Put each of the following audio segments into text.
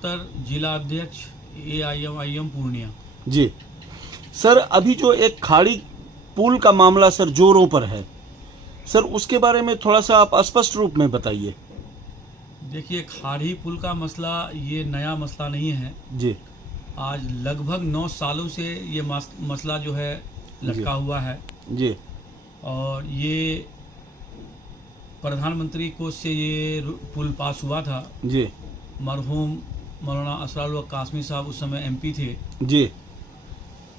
उत्तर जिला अध्यक्ष AIM पूर्णिया। जी sir, अभी जो एक खाड़ी पुल का मामला सर जोरों पर है सर, उसके बारे में थोड़ा सा आप स्पष्ट रूप में बताइए। देखिए, खाड़ी पुल का मसला ये नया मसला नहीं है जी आज लगभग 9 सालों से ये मसला जो है लटका हुआ है जी और ये प्रधानमंत्री कोष से ये पुल पास हुआ था। जी मरहूम मौलाना असरारुल कासमी साहब उस समय MP थे जी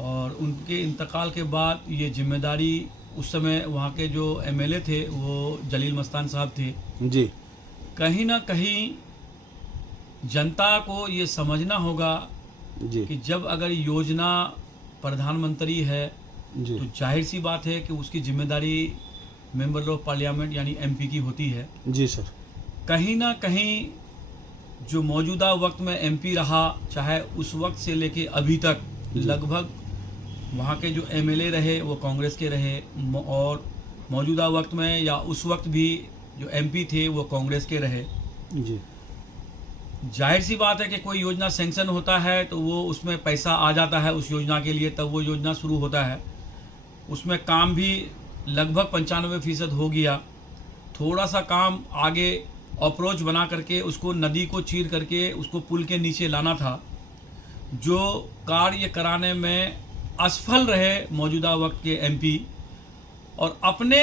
और उनके इंतकाल के बाद ये जिम्मेदारी उस समय वहाँ के जो MLA थे वो जलील मस्तान साहब थे। जी कहीं ना कहीं जनता को ये समझना होगा जी कि जब अगर योजना प्रधानमंत्री है जी तो जाहिर सी बात है कि उसकी जिम्मेदारी मेंबर ऑफ पार्लियामेंट यानी MP की होती है। जी सर। कहीं ना कहीं जो मौजूदा वक्त में MP रहा, चाहे उस वक्त से लेके अभी तक लगभग वहाँ के जो MLA रहे वो कांग्रेस के रहे और मौजूदा वक्त में या उस वक्त भी जो MP थे वो कांग्रेस के रहे। जी जाहिर सी बात है कि कोई योजना सैंक्शन होता है तो वो उसमें पैसा आ जाता है उस योजना के लिए, तब वो योजना शुरू होता है। उसमें काम भी लगभग 95% हो गया। थोड़ा सा काम आगे अप्रोच बना करके उसको नदी को चीर करके उसको पुल के नीचे लाना था, जो कार्य कराने में असफल रहे मौजूदा वक्त के MP। और अपने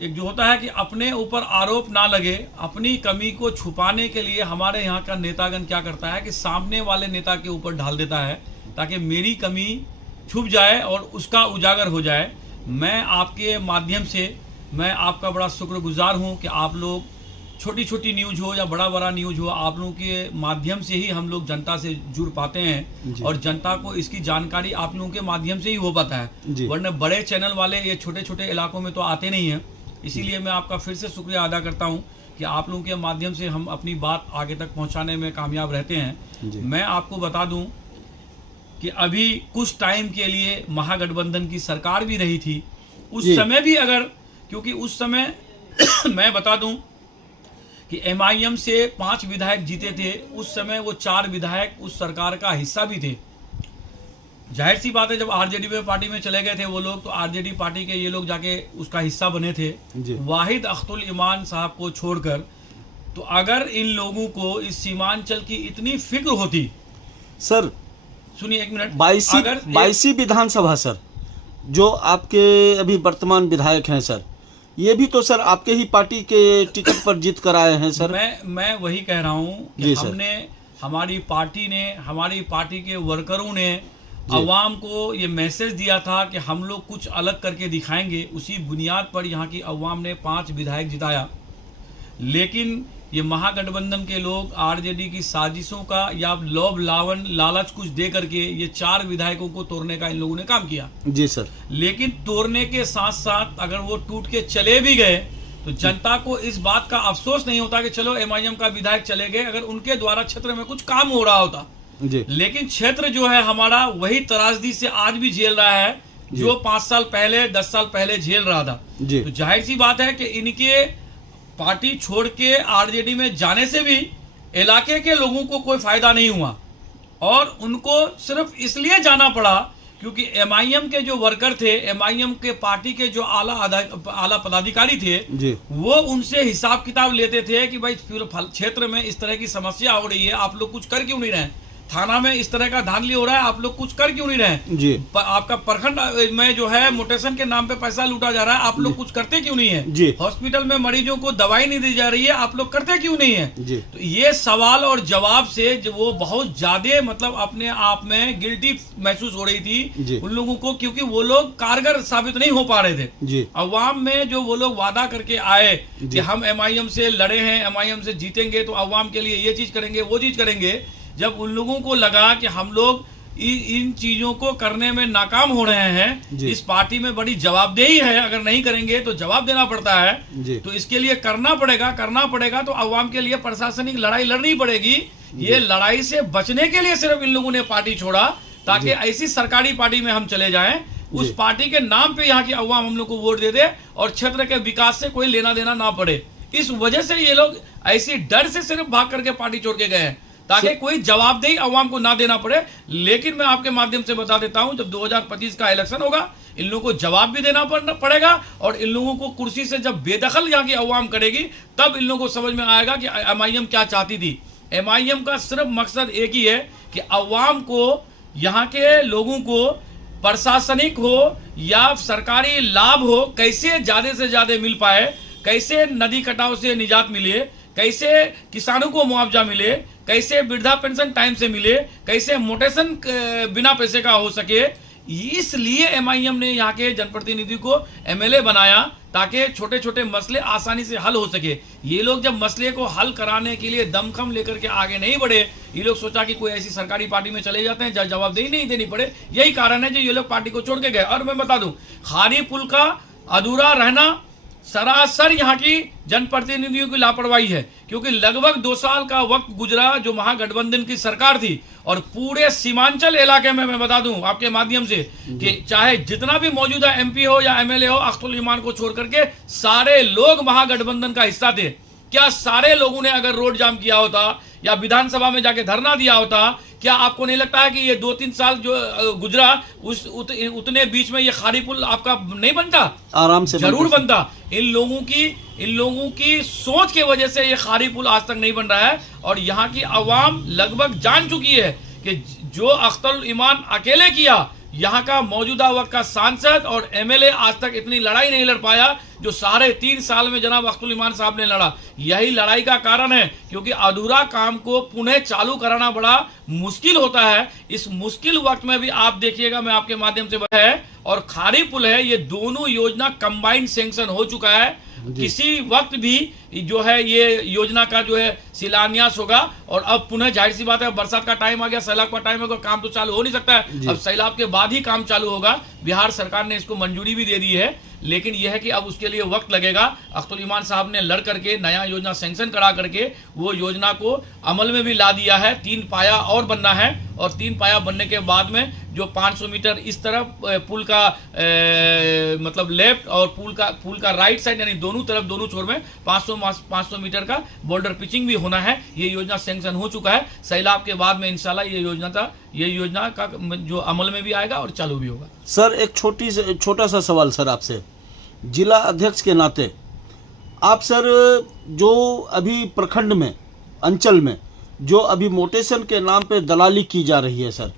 एक जो होता है कि अपने ऊपर आरोप ना लगे, अपनी कमी को छुपाने के लिए हमारे यहाँ का नेतागण क्या करता है कि सामने वाले नेता के ऊपर ढाल देता है ताकि मेरी कमी छुप जाए और उसका उजागर हो जाए। मैं आपके माध्यम से मैं आपका बड़ा शुक्रगुजार हूँ कि आप लोग छोटी छोटी न्यूज़ हो या बड़ा बड़ा न्यूज़ हो, आप लोगों के माध्यम से ही हम लोग जनता से जुड़ पाते हैं और जनता को इसकी जानकारी आप लोगों के माध्यम से ही हो पाता है, वरना बड़े चैनल वाले ये छोटे छोटे इलाकों में तो आते नहीं हैं। इसीलिए मैं आपका फिर से शुक्रिया अदा करता हूं कि आप लोगों के माध्यम से हम अपनी बात आगे तक पहुंचाने में कामयाब रहते हैं। मैं आपको बता दूं कि अभी कुछ टाइम के लिए महागठबंधन की सरकार भी रही थी, उस समय भी अगर, क्योंकि उस समय मैं बता दूं कि MIM से 5 विधायक जीते थे, उस समय वो 4 विधायक उस सरकार का हिस्सा भी थे। जाहिर सी बात है जब RJD में पार्टी में चले गए थे वो लोग, तो RJD पार्टी के ये लोग जाके उसका हिस्सा बने थे वाहिद अख्तुल ईमान साहब को छोड़कर। तो अगर इन लोगों को इस सीमांचल की इतनी फिक्र होती, सर सुनिए एक मिनट, 22 विधानसभा सर जो आपके अभी वर्तमान विधायक हैं सर, ये भी तो सर आपके ही पार्टी के टिकट पर जीत कर आए हैं सर। मैं वही कह रहा हूँ कि हमने, हमारी पार्टी ने, हमारी पार्टी के वर्करों ने अवाम को ये मैसेज दिया था कि हम लोग कुछ अलग करके दिखाएंगे। उसी बुनियाद पर यहाँ की अवाम ने 5 विधायक जिताया। लेकिन ये महागठबंधन के लोग RJD की साजिशों का या लोभ लालच कुछ दे करके ये 4 विधायकों को तोड़ने का इन लोगों ने काम किया। जी सर। लेकिन तोड़ने के साथ साथ अगर वो टूट के चले भी गए तो जनता को इस बात का अफसोस नहीं होता कि चलो MIM का विधायक चले गए, अगर उनके द्वारा क्षेत्र में कुछ काम हो रहा होता। लेकिन क्षेत्र जो है हमारा वही त्रासदी से आज भी झेल रहा है जो 5 साल पहले 10 साल पहले झेल रहा था। तो जाहिर सी बात है कि इनके पार्टी छोड़ के RJD में जाने से भी इलाके के लोगों को कोई फायदा नहीं हुआ और उनको सिर्फ इसलिए जाना पड़ा क्योंकि MIM के जो वर्कर थे, MIM के पार्टी के जो आला पदाधिकारी थे, वो उनसे हिसाब किताब लेते थे कि भाई क्षेत्र में इस तरह की समस्या हो रही है, आप लोग कुछ कर क्यों नहीं रहे? थाना में इस तरह का धांधली हो रहा है, आप लोग कुछ कर क्यों नहीं रहे? जी। आपका प्रखंड में जो है मोटेशन के नाम पे पैसा लूटा जा रहा है, आप लोग कुछ करते क्यों नहीं है? जी। हॉस्पिटल में मरीजों को दवाई नहीं दी जा रही है, आप लोग करते क्यों नहीं है? जी। तो ये सवाल और जवाब से जो वो बहुत ज्यादा मतलब अपने आप में गिल्टी महसूस हो रही थी उन लोगों को, क्योंकि वो लोग कारगर साबित नहीं हो पा रहे थे। जी। अवाम में जो वो लोग वादा करके आए कि हम MIM से लड़े हैं, MIM से जीतेंगे तो अवाम के लिए ये चीज करेंगे, वो चीज करेंगे, जब उन लोगों को लगा कि हम लोग इन चीजों को करने में नाकाम हो रहे हैं, इस पार्टी में बड़ी जवाबदेही है, अगर नहीं करेंगे तो जवाब देना पड़ता है, तो इसके लिए करना पड़ेगा। तो अवाम के लिए प्रशासनिक लड़ाई लड़नी पड़ेगी। ये लड़ाई से बचने के लिए सिर्फ इन लोगों ने पार्टी छोड़ा ताकि ऐसी सरकारी पार्टी में हम चले जाएं, उस पार्टी के नाम पे यहाँ की अवाम हम लोग को वोट दे दे और क्षेत्र के विकास से कोई लेना देना ना पड़े। इस वजह से ये लोग ऐसी डर से सिर्फ भाग करके पार्टी छोड़ के गए हैं। ताकि कोई जवाबदेही अवाम को ना देना पड़े। लेकिन मैं आपके माध्यम से बता देता हूं, जब 2025 का इलेक्शन होगा, इन लोगों को जवाब भी देना पड़ेगा और इन लोगों को कुर्सी से जब बेदखल यहाँ की अवाम करेगी, तब इन लोगों को समझ में आएगा कि MIM क्या चाहती थी। MIM का सिर्फ मकसद एक ही है कि अवाम को, यहाँ के लोगों को प्रशासनिक हो या सरकारी लाभ हो कैसे ज्यादा से ज्यादा मिल पाए, कैसे नदी कटाव से निजात मिले, कैसे किसानों को मुआवजा मिले, कैसे वृद्धा पेंशन टाइम से मिले, कैसे मोटेशन बिना पैसे का हो सके। इसलिए MIM ने यहाँ के जनप्रतिनिधि को MLA बनाया ताकि छोटे छोटे मसले आसानी से हल हो सके। ये लोग जब मसले को हल कराने के लिए दमखम लेकर के आगे नहीं बढ़े, ये लोग सोचा कि कोई ऐसी सरकारी पार्टी में चले जाते हैं जहाँ जवाबदेही नहीं देनी पड़े। यही कारण है जो ये लोग पार्टी को छोड़ के गए। और मैं बता दूं, खारी पुल का अधूरा रहना सरासर यहाँ की जनप्रतिनिधियों की लापरवाही है, क्योंकि लगभग 2 साल का वक्त गुजरा जो महागठबंधन की सरकार थी, और पूरे सीमांचल इलाके में मैं बता दूं आपके माध्यम से कि चाहे जितना भी मौजूदा MP हो या MLA हो, अख्तुल ईमान को छोड़ करके सारे लोग महागठबंधन का हिस्सा थे। क्या सारे लोगों ने अगर रोड जाम किया होता या विधानसभा में जाके धरना दिया होता, क्या आपको नहीं लगता है कि ये 2-3 साल जो गुजरा उतने बीच में ये खारी पुल आपका नहीं बनता? आराम से जरूर बनता। इन लोगों की सोच की वजह से ये खारी पुल आज तक नहीं बन रहा है। और यहाँ की अवाम लगभग जान चुकी है कि जो अख्तरुल ईमान अकेले किया, यहाँ का मौजूदा वक्त का सांसद और MLA आज तक इतनी लड़ाई नहीं लड़ पाया जो 3.5 साल में जनाब अख्तरुल ईमान साहब ने लड़ा। यही लड़ाई का कारण है, क्योंकि अधूरा काम को पुनः चालू कराना बड़ा मुश्किल होता है। इस मुश्किल वक्त में भी आप देखिएगा, मैं आपके माध्यम से बताया, और खारी पुल है, ये दोनों योजना कंबाइंड सैंक्शन हो चुका है। किसी वक्त भी जो है ये योजना का जो है शिलान्यास होगा। और अब पुनः जाहिर सी बात है, बरसात का टाइम आ गया, सैलाब का टाइम होगा, काम तो चालू हो नहीं सकता है। अब सैलाब के बाद ही काम चालू होगा। बिहार सरकार ने इसको मंजूरी भी दे दी है, लेकिन यह है कि अब उसके लिए वक्त लगेगा। अख्तरुल ईमान साहब ने लड़ करके नया योजना सैंक्शन करा करके वो योजना को अमल में भी ला दिया है। 3 पाया और बनना है, और 3 पाया बनने के बाद में जो 500 मीटर इस तरफ पुल का मतलब लेफ्ट और पुल का राइट साइड, यानी दोनों तरफ दोनों छोर में 500 मीटर का बॉर्डर पिचिंग भी होना है। ये योजना सैंक्शन हो चुका है। सैलाब के बाद में इंशाल्लाह ये योजना का जो अमल में भी आएगा और चालू भी होगा। सर एक छोटा सा सवाल सर आपसे, जिला अध्यक्ष के नाते आप सर, जो अभी प्रखंड में, अंचल में जो अभी मोटेशन के नाम पे दलाली की जा रही है सर,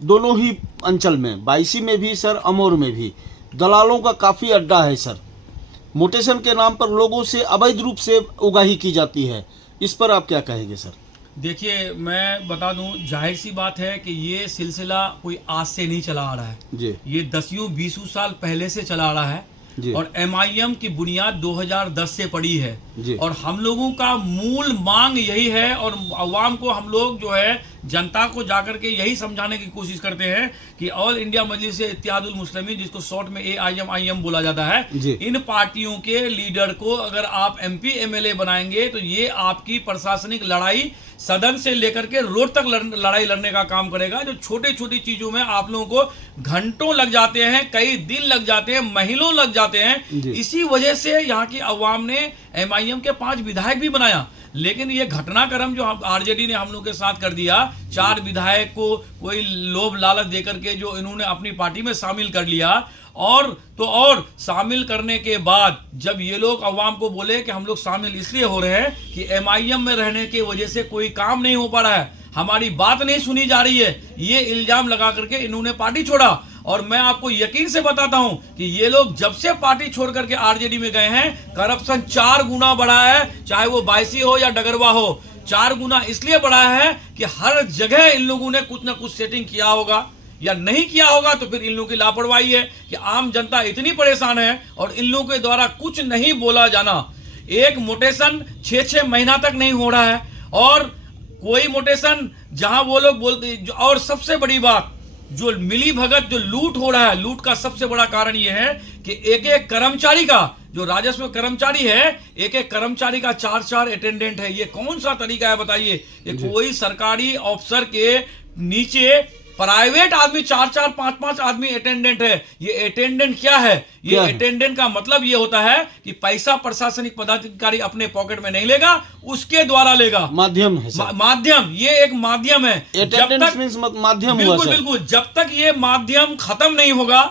दोनों ही अंचल में, बायसी में भी सर, अमोर में भी दलालों का काफ़ी अड्डा है सर। मोटेशन के नाम पर लोगों से अवैध रूप से उगाही की जाती है, इस पर आप क्या कहेंगे सर? देखिए, मैं बता दूं, जाहिर सी बात है कि ये सिलसिला कोई आज से नहीं चला आ रहा है जी। ये 10-20 साल पहले से चला आ रहा है जी। और MIM की बुनियाद 2010 से पड़ी है जी। और हम लोगों का मूल मांग यही है, और अवाम को हम लोग जो है, जनता को जाकर के यही समझाने की कोशिश करते हैं कि ऑल इंडिया मजलिस इत्तेहादुल मुस्लिमीन, जिसको शॉर्ट में AIM बोला जाता है, इन पार्टियों के लीडर को अगर आप MP MLA बनाएंगे तो ये आपकी प्रशासनिक लड़ाई सदन से लेकर के रोड तक लड़ाई लड़ने का काम करेगा। जो छोटी छोटी चीजों में आप लोगों को घंटों लग जाते हैं, कई दिन लग जाते हैं, महीनों लग जाते हैं। इसी वजह से यहाँ की अवाम ने MIM के 5 विधायक भी बनाया। लेकिन ये घटनाक्रम जो RJD ने हम लोग के साथ कर दिया, 4 विधायक को कोई लोभ लालच देकर के जो इन्होंने अपनी पार्टी में शामिल कर लिया, और शामिल करने के बाद जब ये लोग अवाम को बोले कि हम लोग शामिल इसलिए हो रहे हैं कि MIM में रहने की वजह से कोई काम नहीं हो पा रहा है, हमारी बात नहीं सुनी जा रही है, ये इल्जाम लगा करके इन्होंने पार्टी छोड़ा। और मैं आपको यकीन से बताता हूं कि ये लोग जब से पार्टी छोड़ करके RJD में गए हैं, करप्शन 4 गुना बढ़ा है, चाहे वो बायसी हो या डगरवा हो। 4 गुना इसलिए बढ़ा है कि हर जगह इन लोगों ने कुछ ना कुछ सेटिंग किया होगा, या नहीं किया होगा तो फिर इन लोगों की लापरवाही है कि आम जनता इतनी परेशान है और इन लोगों के द्वारा कुछ नहीं बोला जाना। एक मोटेशन 6-6 महीना तक नहीं हो रहा है, और कोई मोटेशन जहां वो लोग बोलते, और सबसे बड़ी बात, जो मिली भगत, जो लूट हो रहा है, लूट का सबसे बड़ा कारण यह है कि एक कर्मचारी का, जो राजस्व कर्मचारी है, एक कर्मचारी का 4 अटेंडेंट है। ये कौन सा तरीका है बताइए? ये कोई सरकारी अफसर के नीचे प्राइवेट आदमी 4-4, 5-5 आदमी अटेंडेंट है। ये अटेंडेंट क्या है? ये अटेंडेंट का मतलब ये होता है कि पैसा प्रशासनिक पदाधिकारी अपने पॉकेट में नहीं लेगा, उसके द्वारा लेगा। माध्यम है सर। माध्यम, ये एक माध्यम है। अटेंडेंस मींस माध्यम हुआ बिल्कुल सर। बिल्कुल, जब तक ये माध्यम खत्म नहीं होगा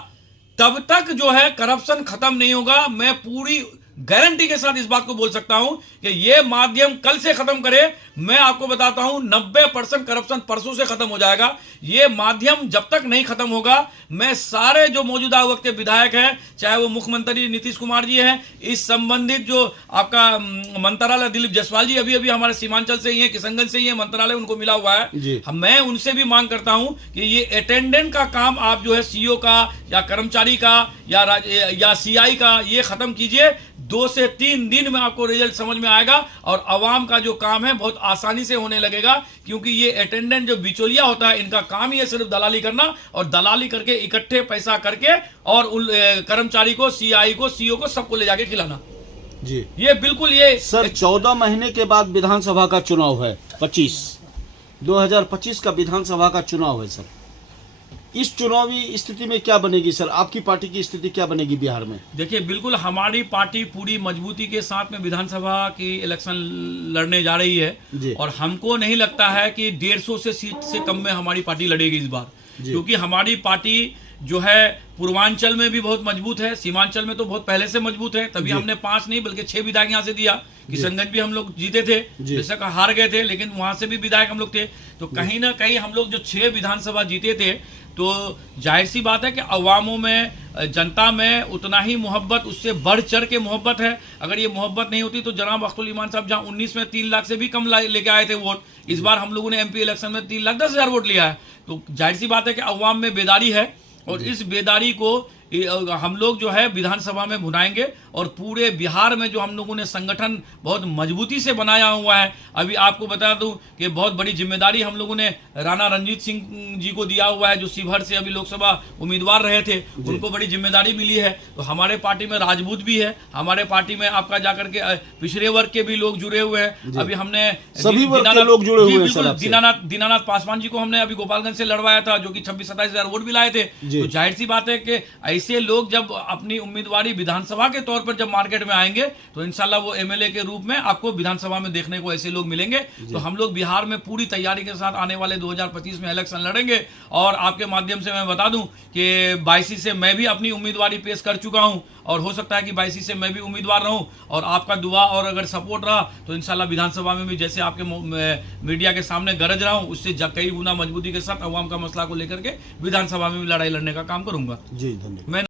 तब तक जो है करप्शन खत्म नहीं होगा। मैं पूरी गारंटी के साथ इस बात को बोल सकता हूं कि ये माध्यम कल से खत्म करे, मैं आपको बताता हूं 90% करप्शन परसों से खत्म हो जाएगा। ये माध्यम जब तक नहीं खत्म होगा, मैं सारे जो मौजूदा वक्त के विधायक हैं, चाहे वो मुख्यमंत्री नीतीश कुमार जी हैं, इस संबंधित जो आपका मंत्रालय दिलीप जायसवाल जी अभी अभी हमारे सीमांचल से ही है, किशनगंज से ही है, मंत्रालय उनको मिला हुआ है। मैं उनसे भी मांग करता हूं कि ये अटेंडेंट का काम आप जो है सीईओ का या कर्मचारी का या सीआई का ये खत्म कीजिए। 2 से 3 दिन में आपको रिजल्ट समझ में आएगा और अवाम का जो काम है बहुत आसानी से होने लगेगा, क्योंकि ये अटेंडेंट जो बिचौलिया होता है, इनका काम ही है सिर्फ दलाली करना, और दलाली करके इकट्ठे पैसा करके और कर्मचारी को, सीआई को, सीईओ को, सबको ले जाके खिलाना। जी, ये बिल्कुल ये सर 14 महीने के बाद विधानसभा का चुनाव है, 2025 का विधानसभा का चुनाव है सर। इस चुनावी स्थिति में क्या बनेगी सर? आपकी पार्टी की स्थिति क्या बनेगी बिहार में? देखिए, बिल्कुल हमारी पार्टी पूरी मजबूती के साथ में विधानसभा की इलेक्शन लड़ने जा रही है और हमको नहीं लगता है कि 150 सीट से कम में हमारी पार्टी लड़ेगी इस बार, क्योंकि हमारी पार्टी जो है पूर्वांचल में भी बहुत मजबूत है, सीमांचल में तो बहुत पहले से मजबूत है। तभी हमने 5 नहीं बल्कि 6 विधायक यहाँ से दिया। किशनगंज भी हम लोग जीते थे, बेशक हार गए थे, लेकिन वहां से भी विधायक हम लोग थे। तो कहीं ना कहीं हम लोग जो 6 विधानसभा जीते थे, तो जाहिर सी बात है कि अवामों में, जनता में उतना ही मोहब्बत, उससे बढ़ चढ़ के मोहब्बत है। अगर ये मोहब्बत नहीं होती तो जनाब अख्तरुल ईमान साहब जहां 19 में 3 लाख से भी कम लेके आए थे वोट, इस बार हम लोगों ने एमपी इलेक्शन में 3,10,000 वोट लिया है। तो जाहिर सी बात है कि अवाम में बेदारी है और इस बेदारी को हम लोग जो है विधानसभा में भुनाएंगे और पूरे बिहार में जो हम लोगों ने संगठन बहुत मजबूती से बनाया हुआ है। अभी आपको बता दूं कि बहुत बड़ी जिम्मेदारी हम लोगों ने राणा रणजीत सिंह जी को दिया हुआ है, जो शिवहर से अभी लोकसभा उम्मीदवार रहे थे, उनको बड़ी जिम्मेदारी मिली है। तो हमारे पार्टी में राजपूत भी है, हमारे पार्टी में आपका जाकर के पिछड़े वर्ग के भी लोग जुड़े हुए हैं। अभी हमने सभी वर्ग के लोग जुड़े हुए हैं। दीनानाथ पासवान जी को हमने अभी गोपालगंज से लड़वाया था, जो कि 26-27 हजार वोट भी लाए थे। तो जाहिर सी बात है कि ऐसे लोग जब अपनी उम्मीदवारी विधानसभा के तौर पर जब मार्केट में आएंगे तो इंशाल्लाह वो एमएलए के रूप में आपको विधानसभा में देखने को ऐसे लोग मिलेंगे। तो हम लोग बिहार में पूरी तैयारी के साथ आने वाले 2025 में इलेक्शन लड़ेंगे। और आपके माध्यम से मैं बता दूं कि 22 से मैं भी अपनी उम्मीदवारी पेश कर चुका हूं और हो सकता है कि 22 से मैं भी उम्मीदवार रहूं, और आपका दुआ और अगर सपोर्ट रहा तो इंशाल्लाह विधानसभा में भी जैसे आपके मीडिया के सामने गरज रहा हूं, उससे कई गुना मजबूती के साथ अवाम का मसला को लेकर के विधानसभा में भी लड़ाई लड़ने का काम करूंगा। जी, धन्यवाद।